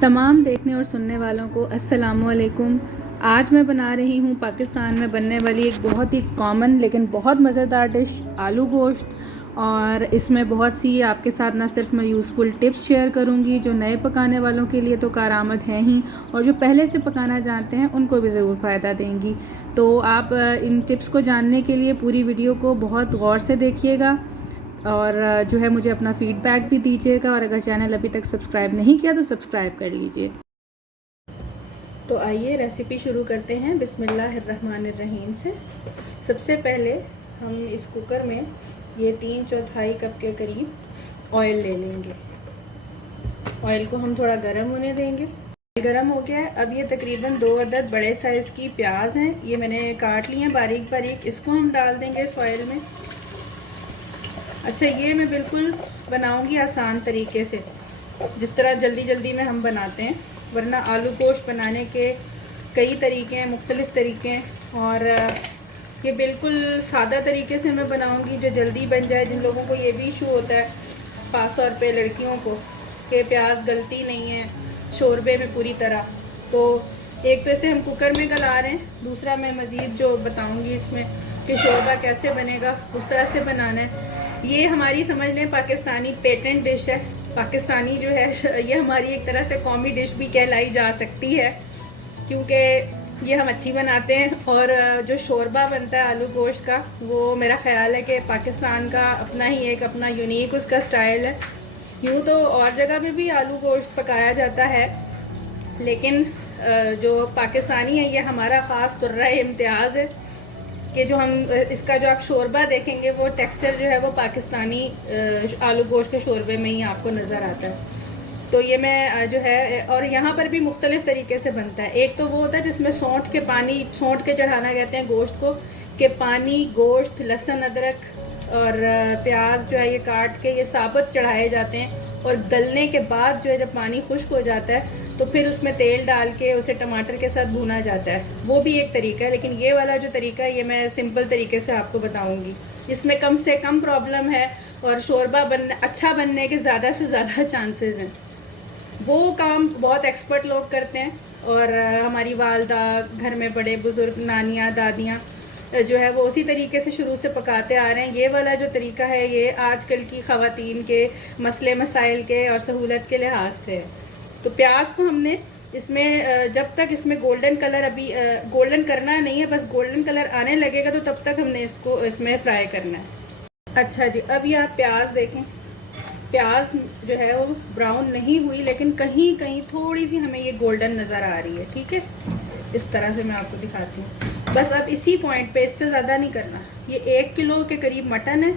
तमाम देखने और सुनने वालों को अस्सलामुअलैकुम। आज मैं बना रही हूँ पाकिस्तान में बनने वाली एक बहुत ही कॉमन लेकिन बहुत मज़ेदार डिश आलू गोश्त। और इसमें बहुत सी आपके साथ ना सिर्फ मैं यूज़फुल टिप्स शेयर करूँगी जो नए पकाने वालों के लिए तो कारआमद हैं ही, और जो पहले से पकाना जानते हैं उनको भी ज़रूर फ़ायदा देंगी। तो आप इन टिप्स को जानने के लिए पूरी वीडियो को बहुत गौर से देखिएगा और जो है मुझे अपना फ़ीडबैक भी दीजिएगा। और अगर चैनल अभी तक सब्सक्राइब नहीं किया तो सब्सक्राइब कर लीजिए। तो आइए रेसिपी शुरू करते हैं बिस्मिल्लाहिर्रहमानिर्रहीम से। सबसे पहले हम इस कुकर में ये 3/4 कप के करीब ऑयल ले लेंगे। ऑयल को हम थोड़ा गर्म होने देंगे। गर्म हो गया है। अब ये तकरीबन 2 अदद बड़े साइज़ की प्याज हैं, ये मैंने काट ली हैं बारीक बारीक। इसको हम डाल देंगे इस ऑयल में। अच्छा, ये मैं बिल्कुल बनाऊंगी आसान तरीके से, जिस तरह जल्दी जल्दी में हम बनाते हैं, वरना आलू गोश्त बनाने के कई तरीके हैं, मुख्तलिफ़ तरीके हैं। और ये बिल्कुल सादा तरीके से मैं बनाऊंगी जो जल्दी बन जाए। जिन लोगों को ये भी इशू होता है ख़ास तौर पे लड़कियों को कि प्याज गलती नहीं है शोरबे में पूरी तरह, तो एक तो इसे हम कुकर में गला रहे हैं, दूसरा मैं मज़ीद जो बताऊंगी इसमें कि शोरबा कैसे बनेगा उस तरह से बनाना है। ये हमारी समझ लें पाकिस्तानी पेटेंट डिश है। पाकिस्तानी जो है ये हमारी एक तरह से कौमी डिश भी कहलाई जा सकती है, क्योंकि ये हम अच्छी बनाते हैं। और जो शोरबा बनता है आलू गोश्त का, वो मेरा ख्याल है कि पाकिस्तान का अपना ही एक अपना यूनिक उसका स्टाइल है। यूँ तो और जगह में भी आलू गोश्त पकाया जाता है, लेकिन जो पाकिस्तानी है ये हमारा ख़ास तुर्रा इम्तियाज़ है कि जो हम इसका जो आप शोरबा देखेंगे वो टेक्सचर जो है वो पाकिस्तानी आलू गोश्त के शोरबे में ही आपको नज़र आता है। तो ये मैं जो है, और यहाँ पर भी मुख्तलिफ़ तरीके से बनता है। एक तो वो होता है जिसमें सौंठ के पानी, सौंठ के चढ़ाना कहते हैं गोश्त को, कि पानी, गोश्त, लहसुन, अदरक और प्याज जो है ये काट के ये साबुत चढ़ाए जाते हैं। और गलने के बाद जो है जब पानी खुश्क हो जाता है तो फिर उसमें तेल डाल के उसे टमाटर के साथ भुना जाता है। वो भी एक तरीका है, लेकिन ये वाला जो तरीका है ये मैं सिंपल तरीके से आपको बताऊंगी। इसमें कम से कम प्रॉब्लम है और शोरबा अच्छा बनने के ज़्यादा से ज़्यादा चांसेस हैं। वो काम बहुत एक्सपर्ट लोग करते हैं, और हमारी वालदा, घर में बड़े बुज़ुर्ग, नानियाँ, दादियाँ जो है वो उसी तरीके से शुरू से पकाते आ रहे हैं। ये वाला जो तरीका है ये आजकल की ख़वातीन के मसले मसाइल के और सहूलत के लिहाज से है। तो प्याज को हमने इसमें जब तक इसमें गोल्डन कलर, अभी गोल्डन करना नहीं है, बस गोल्डन कलर आने लगेगा तो तब तक हमने इसको इसमें फ्राई करना है। अच्छा जी, अब ये आप प्याज देखें, प्याज जो है वो ब्राउन नहीं हुई, लेकिन कहीं कहीं थोड़ी सी हमें ये गोल्डन नज़र आ रही है। ठीक है, इस तरह से मैं आपको दिखाती हूँ। बस अब इसी पॉइंट पे, इससे ज़्यादा नहीं करना। ये 1 किलो के करीब मटन है,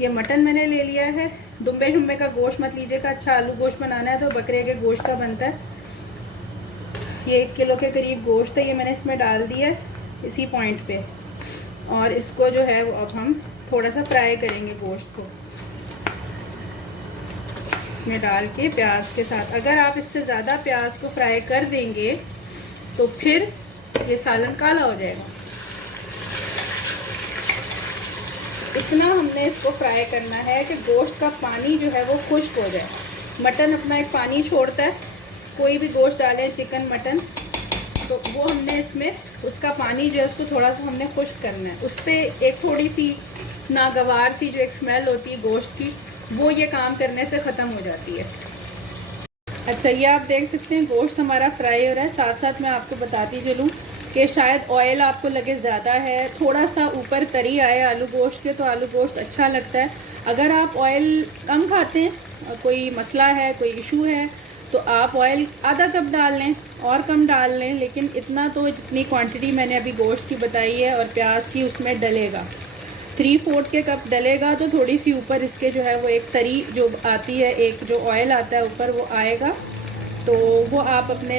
ये मटन मैंने ले लिया है। दुम्बे शुम्बे का गोश्त मत लीजिएगा, अच्छा आलू गोश्त बनाना है तो बकरे के गोश्त का बनता है। ये 1 किलो के करीब गोश्त है, ये मैंने इसमें डाल दिया है इसी पॉइंट पे। और इसको जो है वो अब हम थोड़ा सा फ्राई करेंगे गोश्त को इसमें डाल के प्याज के साथ। अगर आप इससे ज़्यादा प्याज को फ्राई कर देंगे तो फिर ये सालन काला हो जाएगा। इतना हमने इसको फ्राई करना है कि गोश्त का पानी जो है वो खुश्क हो जाए। मटन अपना एक पानी छोड़ता है, कोई भी गोश्त डालें, चिकन, मटन, तो वो हमने इसमें उसका पानी जो है उसको थोड़ा सा हमने खुश्क करना है। उस पर एक थोड़ी सी नागवार सी जो एक स्मेल होती है गोश्त की, वो ये काम करने से ख़त्म हो जाती है। अच्छा, ये आप देख सकते हैं गोश्त हमारा फ्राई हो रहा है। साथ साथ मैं आपको बताती चलूँ कि शायद ऑयल आपको लगे ज़्यादा है, थोड़ा सा ऊपर तरी आए आलू गोश्त के तो आलू गोश्त अच्छा लगता है। अगर आप ऑयल कम खाते हैं, कोई मसला है, कोई इशू है, तो आप ऑयल आधा कप डाल लें और कम डाल लें, लेकिन इतना तो जितनी क्वांटिटी मैंने अभी गोश्त की बताई है और प्याज की उसमें डलेगा। 3/4 के कप डलेगा तो थोड़ी सी ऊपर इसके जो है वो एक तरी जो आती है, एक जो ऑयल आता है ऊपर वो आएगा, तो वो आप अपने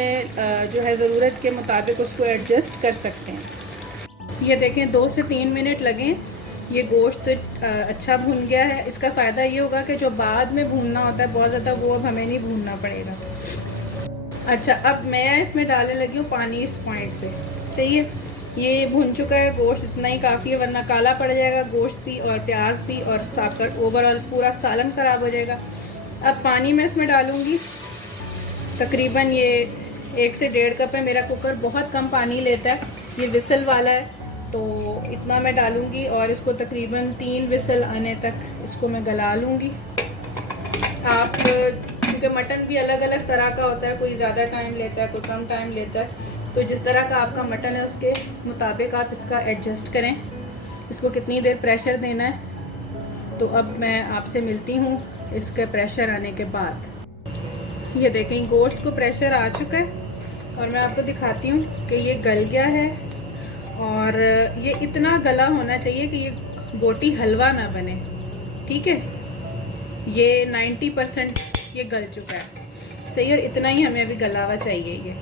जो है ज़रूरत के मुताबिक उसको एडजस्ट कर सकते हैं। ये देखें 2 से 3 मिनट लगे, ये गोश्त अच्छा भून गया है। इसका फ़ायदा ये होगा कि जो बाद में भूनना होता है बहुत ज़्यादा, वो अब हमें नहीं भूनना पड़ेगा। अच्छा, अब मैं इसमें डालने लगी हूँ पानी इस पॉइंट पे। सही है, ये भुन चुका है गोश्त, इतना ही काफ़ी है, वरना काला पड़ जाएगा गोश्त भी और प्याज भी, और आपका ओवरऑल पूरा सालन ख़राब हो जाएगा। अब पानी मैं इसमें डालूँगी तकरीबन ये 1 से 1.5 कप है। मेरा कुकर बहुत कम पानी लेता है, ये विसल वाला है, तो इतना मैं डालूंगी और इसको तकरीबन 3 विसल आने तक इसको मैं गला लूँगी। आप क्योंकि मटन भी अलग अलग तरह का होता है, कोई ज़्यादा टाइम लेता है, कोई कम टाइम लेता है, तो जिस तरह का आपका मटन है उसके मुताबिक आप इसका एडजस्ट करें। इसको कितनी देर प्रेशर देना है, तो अब मैं आपसे मिलती हूँ इसके प्रेशर आने के बाद। ये देखें गोश्त को प्रेशर आ चुका है और मैं आपको दिखाती हूँ कि ये गल गया है। और ये इतना गला होना चाहिए कि ये बोटी हलवा ना बने, ठीक है। ये 90% ये गल चुका है, सही, और इतना ही हमें अभी गला हुआ चाहिए ये।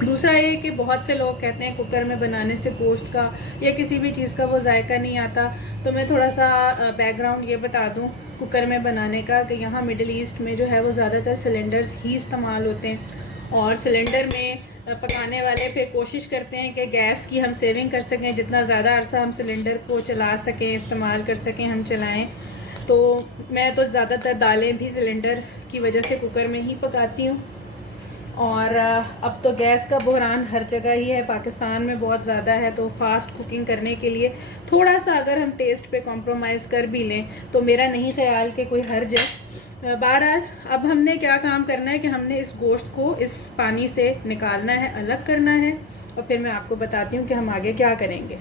दूसरा ये कि बहुत से लोग कहते हैं कुकर में बनाने से गोश्त का या किसी भी चीज़ का वो जायका नहीं आता, तो मैं थोड़ा सा बैकग्राउंड ये बता दूं कुकर में बनाने का कि यहाँ मिडिल ईस्ट में जो है वो ज़्यादातर सिलेंडर्स ही इस्तेमाल होते हैं, और सिलेंडर में पकाने वाले फिर कोशिश करते हैं कि गैस की हम सेविंग कर सकें, जितना ज़्यादा अरसा हम सिलेंडर को चला सकें, इस्तेमाल कर सकें, हम चलाएँ। तो मैं तो ज़्यादातर दालें भी सिलेंडर की वजह से कुकर में ही पकाती हूँ। और अब तो गैस का बहरान हर जगह ही है, पाकिस्तान में बहुत ज़्यादा है, तो फास्ट कुकिंग करने के लिए थोड़ा सा अगर हम टेस्ट पे कॉम्प्रोमाइज़ कर भी लें तो मेरा नहीं ख्याल कि कोई हर्ज है। बहरहाल अब हमने क्या काम करना है कि हमने इस गोश्त को इस पानी से निकालना है, अलग करना है, और फिर मैं आपको बताती हूँ कि हम आगे क्या करेंगे।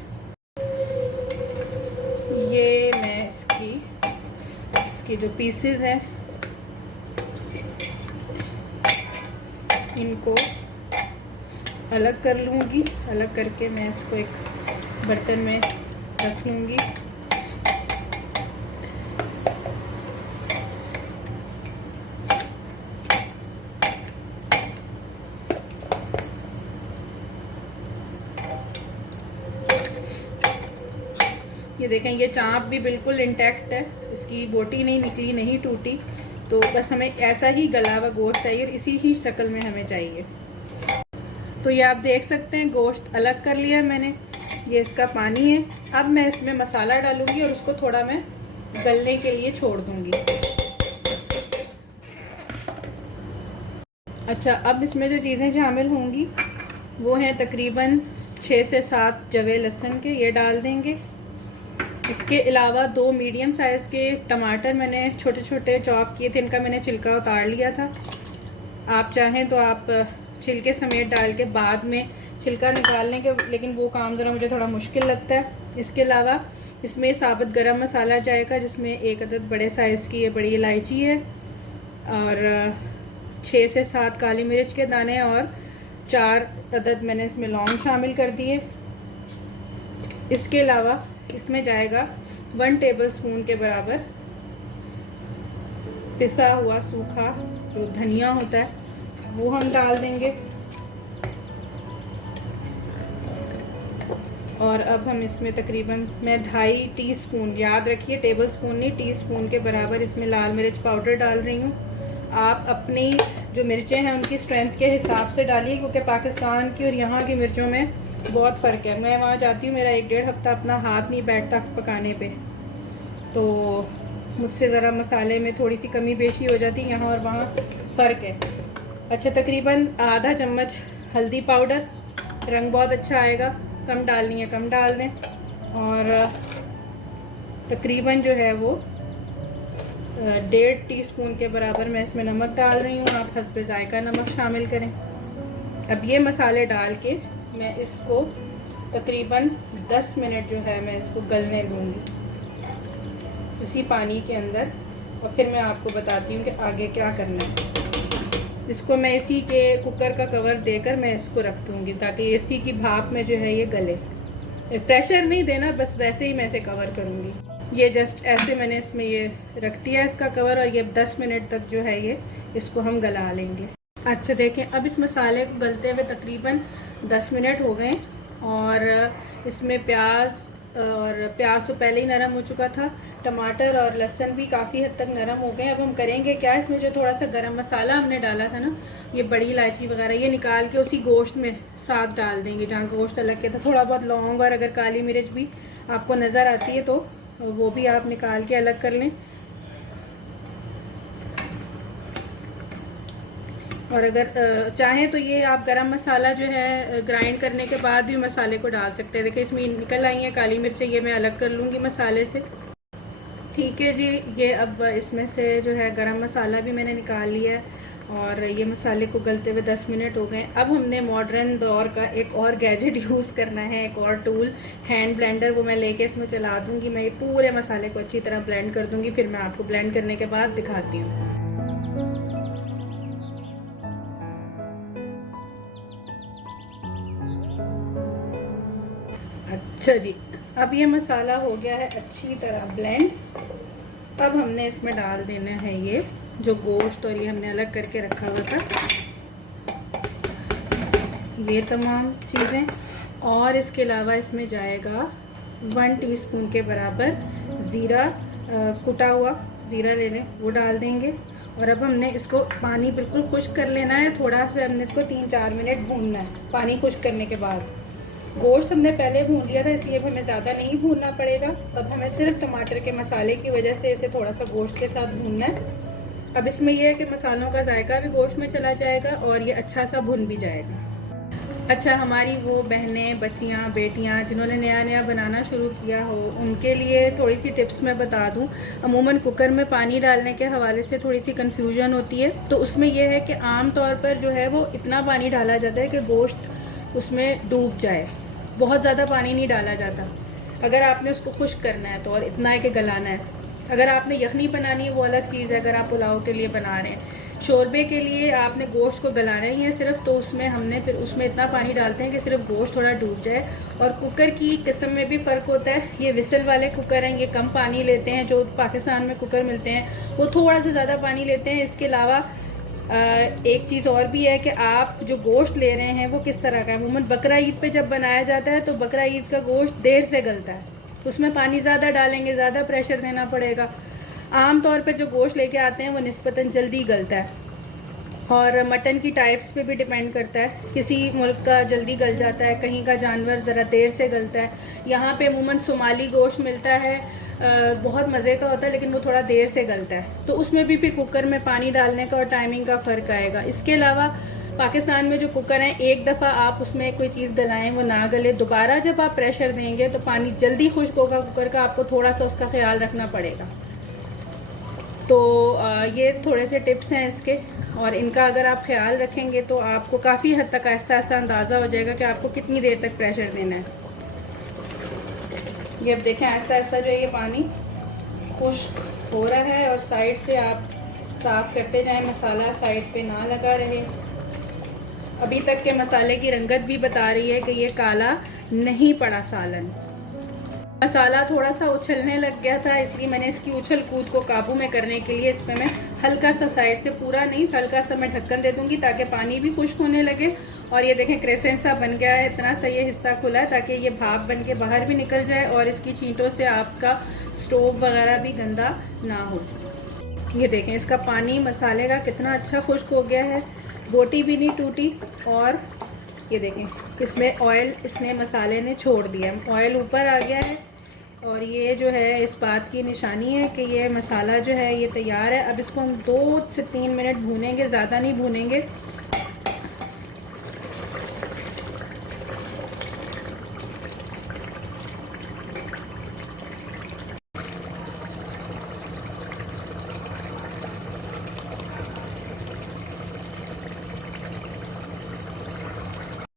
ये मैं इसकी जो पीसेस हैं इनको अलग कर लूँगी। अलग करके मैं इसको एक बर्तन में रख लूँगी। ये देखें ये चाँप भी बिल्कुल इंटैक्ट है, इसकी बोटी नहीं निकली, नहीं टूटी, तो बस हमें ऐसा ही गला हुआ गोश्त चाहिए, इसी ही शक्ल में हमें चाहिए। तो ये आप देख सकते हैं गोश्त अलग कर लिया मैंने, ये इसका पानी है। अब मैं इसमें मसाला डालूंगी और उसको थोड़ा मैं गलने के लिए छोड़ दूंगी। अच्छा, अब इसमें जो चीज़ें शामिल होंगी वो हैं तकरीबन 6 से 7 जवे लहसुन के, ये डाल देंगे। इसके अलावा 2 मीडियम साइज़ के टमाटर मैंने छोटे छोटे चॉप किए थे, इनका मैंने छिलका उतार लिया था। आप चाहें तो आप छिलके समेत डाल के बाद में छिलका निकालने के, लेकिन वो काम ज़रा मुझे थोड़ा मुश्किल लगता है। इसके अलावा इसमें साबुत गरम मसाला जाएगा, जिसमें 1 अदद बड़े साइज़ की ये बड़ी इलायची है, और 6 से 7 काली मिर्च के दाने, और 4 अदद मैंने इसमें लौंग शामिल कर दिए। इसके अलावा इसमें जाएगा 1 टेबलस्पून के बराबर पिसा हुआ सूखा जो धनिया होता है वो हम डाल देंगे। और अब हम इसमें तकरीबन मैं 2.5 टीस्पून, याद रखिए टेबल स्पून नहीं, टीस्पून के बराबर इसमें लाल मिर्च पाउडर डाल रही हूँ। आप अपनी जो मिर्चें हैं उनकी स्ट्रेंथ के हिसाब से डालिए, क्योंकि पाकिस्तान की और यहाँ की मिर्चों में बहुत फ़र्क है। मैं वहाँ जाती हूँ, मेरा 1-1.5 हफ्ता अपना हाथ नहीं बैठता पकाने पे, तो मुझसे ज़रा मसाले में थोड़ी सी कमी बेशी हो जाती है, यहाँ और वहाँ फ़र्क है। अच्छा, तकरीबन आधा चम्मच हल्दी पाउडर, रंग बहुत अच्छा आएगा, कम डालनी है कम डाल दें। और तकरीबन जो है वो 1.5 टीस्पून के बराबर मैं इसमें नमक डाल रही हूँ, आप हस्बे जायका नमक शामिल करें। अब ये मसाले डाल के मैं इसको तकरीबन 10 मिनट जो है मैं इसको गलने दूँगी इसी पानी के अंदर, और फिर मैं आपको बताती हूँ कि आगे क्या करना है। इसको मैं इसी के कुकर का कवर देकर मैं इसको रख दूँगी, ताकि इसी की भाप में जो है ये गले। प्रेशर नहीं देना, बस वैसे ही मैं इसे कवर करूँगी। ये जस्ट ऐसे मैंने इसमें ये रख दिया इसका कवर, और ये 10 मिनट तक जो है ये इसको हम गला लेंगे। अच्छा देखें, अब इस मसाले को गलते हुए तकरीबन 10 मिनट हो गए, और इसमें प्याज तो पहले ही नरम हो चुका था, टमाटर और लहसुन भी काफ़ी हद तक नरम हो गए। अब हम करेंगे क्या, इसमें जो थोड़ा सा गरम मसाला हमने डाला था ना, ये बड़ी इलायची वगैरह, ये निकाल के उसी गोश्त में साथ डाल देंगे जहाँ गोश्त अलग के था। थोड़ा बहुत लौंग और अगर काली मिर्च भी आपको नज़र आती है तो वो भी आप निकाल के अलग कर लें। और अगर चाहें तो ये आप गरम मसाला जो है ग्राइंड करने के बाद भी मसाले को डाल सकते हैं। देखिए इसमें निकल आई हैं काली मिर्चें, ये मैं अलग कर लूँगी मसाले से। ठीक है जी, ये अब इसमें से जो है गरम मसाला भी मैंने निकाल लिया है और ये मसाले को गलते हुए 10 मिनट हो गए। अब हमने मॉडर्न दौर का एक और गैजेट यूज़ करना है, एक और टूल, हैंड ब्लेंडर। वो मैं लेके इसमें चला दूँगी। मैं ये पूरे मसाले को अच्छी तरह ब्लेंड कर दूँगी, फिर मैं आपको ब्लेंड करने के बाद दिखाती हूँ। अच्छा जी, अब ये मसाला हो गया है अच्छी तरह ब्लेंड। अब हमने इसमें डाल देना है ये जो गोश्त और ये हमने अलग करके रखा हुआ था, ये तमाम चीज़ें। और इसके अलावा इसमें जाएगा 1 टीस्पून के बराबर ज़ीरा, कुटा हुआ ज़ीरा ले लें, वो डाल देंगे। और अब हमने इसको पानी बिल्कुल खुश्क कर लेना है, थोड़ा सा हमने इसको 3-4 मिनट भूनना है। पानी खुश्क करने के बाद गोश्त हमने पहले भून लिया था, इसलिए हमें ज़्यादा नहीं भूनना पड़ेगा। अब हमें सिर्फ टमाटर के मसाले की वजह से इसे थोड़ा सा गोश्त के साथ भूनना है। अब इसमें यह है कि मसालों का जायका भी गोश्त में चला जाएगा और ये अच्छा सा भुन भी जाएगा। अच्छा, हमारी वो बहनें, बच्चियाँ, बेटियाँ जिन्होंने नया नया बनाना शुरू किया हो, उनके लिए थोड़ी सी टिप्स मैं बता दूं। अमूमन कुकर में पानी डालने के हवाले से थोड़ी सी कन्फ्यूजन होती है। तो उसमें यह है कि आम तौर पर जो है वो इतना पानी डाला जाता है कि गोश्त उसमें डूब जाए, बहुत ज़्यादा पानी नहीं डाला जाता। अगर आपने उसको खुश्क करना है तो और इतना है कि गलाना है। अगर आपने यखनी बनानी है वो अलग चीज़ है, अगर आप पुलाव के लिए बना रहे हैं। शोरबे के लिए आपने गोश्त को गलाना ही है सिर्फ, तो उसमें हमने फिर उसमें इतना पानी डालते हैं कि सिर्फ गोश्त थोड़ा डूब जाए। और कुकर की किस्म में भी फ़र्क होता है। ये विसल वाले कुकर हैं, ये कम पानी लेते हैं। जो पाकिस्तान में कुकर मिलते हैं वो थोड़ा सा ज़्यादा पानी लेते हैं। इसके अलावा एक चीज़ और भी है कि आप जो गोश्त ले रहे हैं वो किस तरह का है। अमूमन बकरा ईद पे जब बनाया जाता है तो बकरा ईद का गोश्त देर से गलता है, उसमें पानी ज़्यादा डालेंगे, ज़्यादा प्रेशर देना पड़ेगा। आम तौर पे जो गोश्त लेके आते हैं वो निस्बतन जल्दी गलता है। और मटन की टाइप्स पे भी डिपेंड करता है, किसी मुल्क का जल्दी गल जाता है, कहीं का जानवर ज़रा देर से गलता है। यहाँ पे अमूमन सोमाली गोश्त मिलता है, बहुत मज़े का होता है, लेकिन वो थोड़ा देर से गलता है। तो उसमें भी फिर कुकर में पानी डालने का और टाइमिंग का फ़र्क आएगा। इसके अलावा पाकिस्तान में जो कुकर हैं, एक दफ़ा आप उसमें कोई चीज़ गलाएं वो ना गले, दोबारा जब आप प्रेशर देंगे तो पानी जल्दी खुश्क होगा कुकर का, आपको थोड़ा सा उसका ख्याल रखना पड़ेगा। तो ये थोड़े से टिप्स हैं इसके, और इनका अगर आप ख्याल रखेंगे तो आपको काफ़ी हद तक आहिस्ता आहिस्ता अंदाज़ा हो जाएगा कि आपको कितनी देर तक प्रेशर देना है। ये अब देखें आहिस्ता आहिस्ता जो ये पानी खुश्क हो रहा है और साइड से आप साफ़ करते जाएं, मसाला साइड पे ना लगा रहे। अभी तक के मसाले की रंगत भी बता रही है कि ये काला नहीं पड़ा सालन। मसाला थोड़ा सा उछलने लग गया था, इसलिए मैंने इसकी उछल कूद को काबू में करने के लिए इस पर मैं हल्का सा साइड से, पूरा नहीं, हल्का सा मैं ढक्कन दे दूंगी ताकि पानी भी खुश्क होने लगे। और ये देखें क्रेसेंट सा बन गया है, इतना सा ये हिस्सा खुला है ताकि ये भाप बन के बाहर भी निकल जाए और इसकी छींटों से आपका स्टोव वगैरह भी गंदा ना हो। ये देखें इसका पानी मसाले का कितना अच्छा खुश्क हो गया है, बोटी भी नहीं टूटी। और ये देखें इसमें ऑयल इसने मसाले ने छोड़ दिया, ऑयल ऊपर आ गया है। और ये जो है इस बात की निशानी है कि ये मसाला जो है ये तैयार है। अब इसको हम 2 से 3 मिनट भूनेंगे, ज़्यादा नहीं भूनेंगे।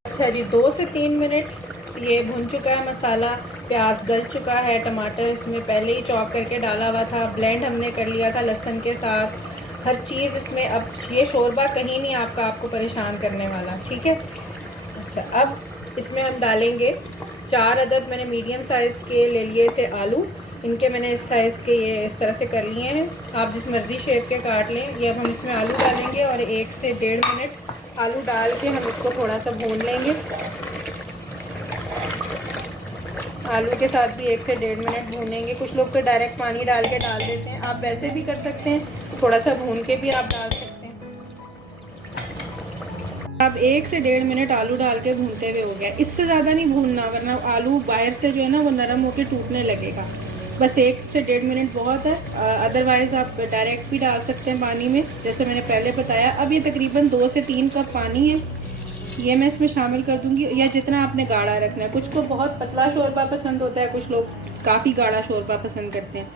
अच्छा जी, 2 से 3 मिनट ये भुन चुका है मसाला, प्याज गल चुका है, टमाटर इसमें पहले ही चॉप करके डाला हुआ था, ब्लेंड हमने कर लिया था लहसुन के साथ, हर चीज़ इसमें। अब ये शोरबा कहीं नहीं आपको परेशान करने वाला, ठीक है। अच्छा, अब इसमें हम डालेंगे 4 अदद मैंने मीडियम साइज़ के ले लिए थे आलू, इनके मैंने इस साइज़ के ये इस तरह से कर लिए हैं, आप जिस मर्ज़ी शेप के काट लें। ये अब हम इसमें आलू डालेंगे और 1 से 1.5 मिनट आलू डाल के हम इसको थोड़ा सा भून लेंगे। आलू के साथ भी 1 से 1.5 मिनट भूनेंगे। कुछ लोग तो डायरेक्ट पानी डाल के डाल देते हैं, आप वैसे भी कर सकते हैं, थोड़ा सा भून के भी आप डाल सकते हैं। अब 1 से 1.5 मिनट आलू डाल के भूनते हुए हो गया, इससे ज़्यादा नहीं भूनना वरना आलू बाहर से जो है ना वो नरम होकर टूटने लगेगा। बस 1 से 1.5 मिनट बहुत है, अदरवाइज़ आप डायरेक्ट भी डाल सकते हैं पानी में, जैसे मैंने पहले बताया। अब ये तकरीबन 2 से 3 कप पानी है, ये मैं इसमें शामिल कर दूंगी, या जितना आपने गाढ़ा रखना है। कुछ को बहुत पतला शोरबा पसंद होता है, कुछ लोग काफ़ी गाढ़ा शोरबा पसंद करते हैं।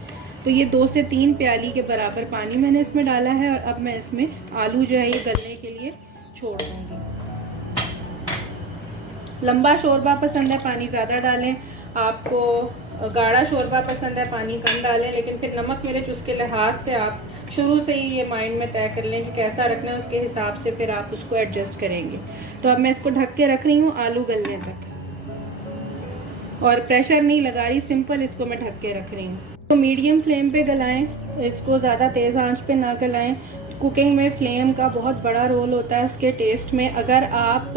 तो ये 2 से 3 प्याली के बराबर पानी मैंने इसमें डाला है, और अब मैं इसमें आलू जो है ये गलने के लिए छोड़ दूंगी। लंबा शोरबा पसंद है, पानी ज़्यादा डालें। आपको गाढ़ा शोरबा पसंद है, पानी कम डालें। लेकिन फिर नमक मिर्च उसके लिहाज से आप शुरू से ही ये माइंड में तय कर लें कि कैसा रखना है, उसके हिसाब से फिर आप उसको एडजस्ट करेंगे। तो अब मैं इसको ढक के रख रही हूँ आलू गलने तक, और प्रेशर नहीं लगा रही, सिंपल इसको मैं ढक के रख रही हूँ। तो मीडियम फ्लेम पे गलाएं, इसको ज़्यादा तेज़ आंच पे ना गलाएं। कुकिंग में फ्लेम का बहुत बड़ा रोल होता है इसके टेस्ट में। अगर आप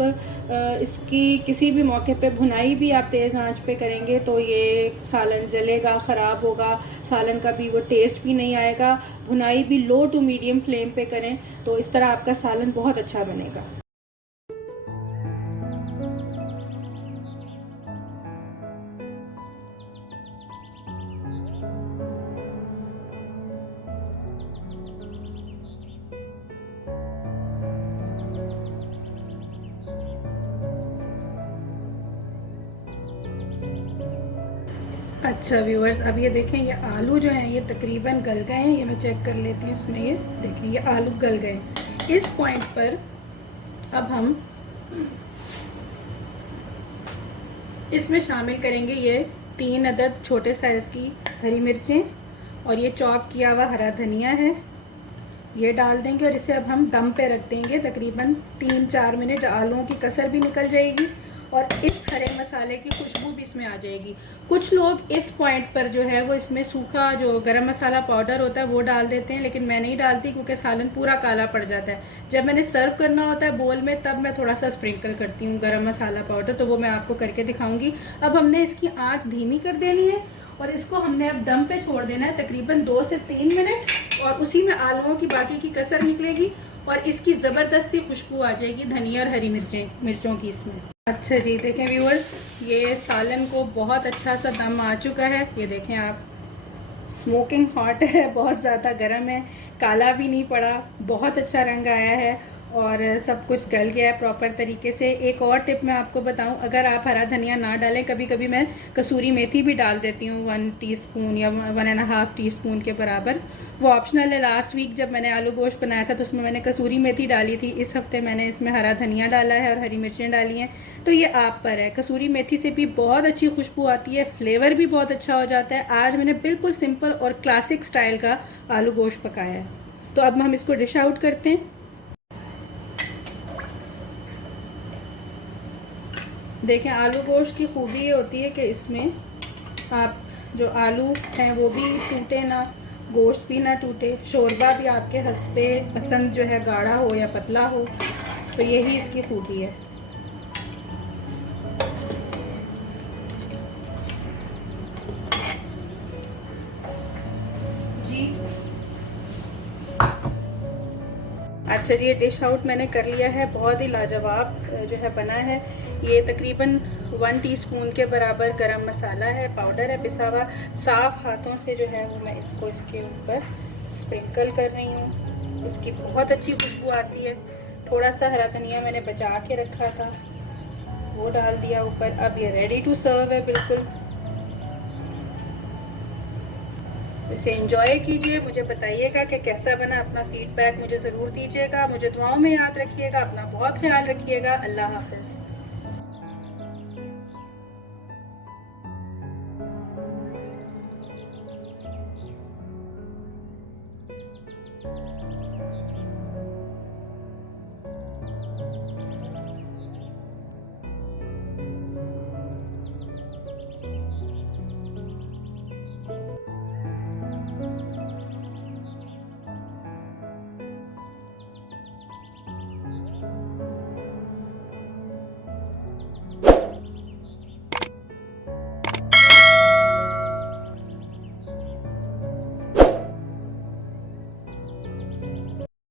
इसकी किसी भी मौके पे भुनाई भी आप तेज़ आंच पे करेंगे तो ये सालन जलेगा, ख़राब होगा, सालन का भी वो टेस्ट भी नहीं आएगा। भुनाई भी लो टू मीडियम फ्लेम पे करें तो इस तरह आपका सालन बहुत अच्छा बनेगा। अच्छा व्यूअर्स, अब ये देखें, ये आलू जो हैं ये तकरीबन गल गए हैं। ये मैं चेक कर लेती हूँ इसमें, ये देखें ये आलू गल गए। इस पॉइंट पर अब हम इसमें शामिल करेंगे ये 3 अदद छोटे साइज़ की हरी मिर्चें, और ये चॉप किया हुआ हरा धनिया है, ये डाल देंगे। और इसे अब हम दम पे रख देंगे तकरीबन 3-4 मिनट। आलूओं की कसर भी निकल जाएगी और इस हरे मसाले की खुशबू भी इसमें आ जाएगी। कुछ लोग इस पॉइंट पर जो है वो इसमें सूखा जो गरम मसाला पाउडर होता है वो डाल देते हैं, लेकिन मैं नहीं डालती क्योंकि सालन पूरा काला पड़ जाता है। जब मैंने सर्व करना होता है बोल में, तब मैं थोड़ा सा स्प्रिंकल करती हूँ गरम मसाला पाउडर, तो वो मैं आपको करके दिखाऊंगी। अब हमने इसकी आँच धीमी कर देनी है और इसको हमने अब दम पे छोड़ देना है तकरीबन 2 से 3 मिनट, और उसी में आलूओं की बाकी की कसर निकलेगी और इसकी ज़बरदस्त सी खुशबू आ जाएगी धनिया और हरी मिर्चों की इसमें। अच्छा जी, देखें व्यूअर्स, ये सालन को बहुत अच्छा सा दम आ चुका है। ये देखें आप, स्मोकिंग हॉट है, बहुत ज़्यादा गर्म है, काला भी नहीं पड़ा, बहुत अच्छा रंग आया है और सब कुछ गल गया है प्रॉपर तरीके से। एक और टिप मैं आपको बताऊं, अगर आप हरा धनिया ना डालें, कभी कभी मैं कसूरी मेथी भी डाल देती हूँ 1 टीस्पून या 1.5 टीस्पून के बराबर, वो ऑप्शनल है। लास्ट वीक जब मैंने आलू गोश्त बनाया था तो उसमें मैंने कसूरी मेथी डाली थी। इस हफ्ते मैंने इसमें हरा धनिया डाला है और हरी मिर्चें डाली हैं, तो ये आप पर है। कसूरी मेथी से भी बहुत अच्छी खुशबू आती है, फ्लेवर भी बहुत अच्छा हो जाता है। आज मैंने बिल्कुल सिंपल और क्लासिक स्टाइल का आलू गोश्त पकाया है। तो अब हम इसको डिश आउट करते हैं। देखें, आलू गोश्त की खूबी ये होती है कि इसमें आप जो आलू हैं वो भी टूटे ना, गोश्त भी ना टूटे, शोरबा भी आपके हस्बे पसंद जो है गाढ़ा हो या पतला हो, तो यही इसकी खूबी है। अच्छा जी, ये डिश आउट मैंने कर लिया है, बहुत ही लाजवाब जो है बना है। ये तकरीबन 1 टीस्पून के बराबर गरम मसाला है, पाउडर है पिसा हुआ। साफ हाथों से जो है वो मैं इसको इसके ऊपर स्प्रिंकल कर रही हूँ। इसकी बहुत अच्छी खुशबू आती है। थोड़ा सा हरा धनिया मैंने बचा के रखा था, वो डाल दिया ऊपर। अब ये रेडी टू सर्व है बिल्कुल। इसे एंजॉय कीजिए, मुझे बताइएगा कि कैसा बना, अपना फीडबैक मुझे ज़रूर दीजिएगा। मुझे दुआओं में याद रखिएगा, अपना बहुत ख्याल रखिएगा। अल्लाह हाफिज़।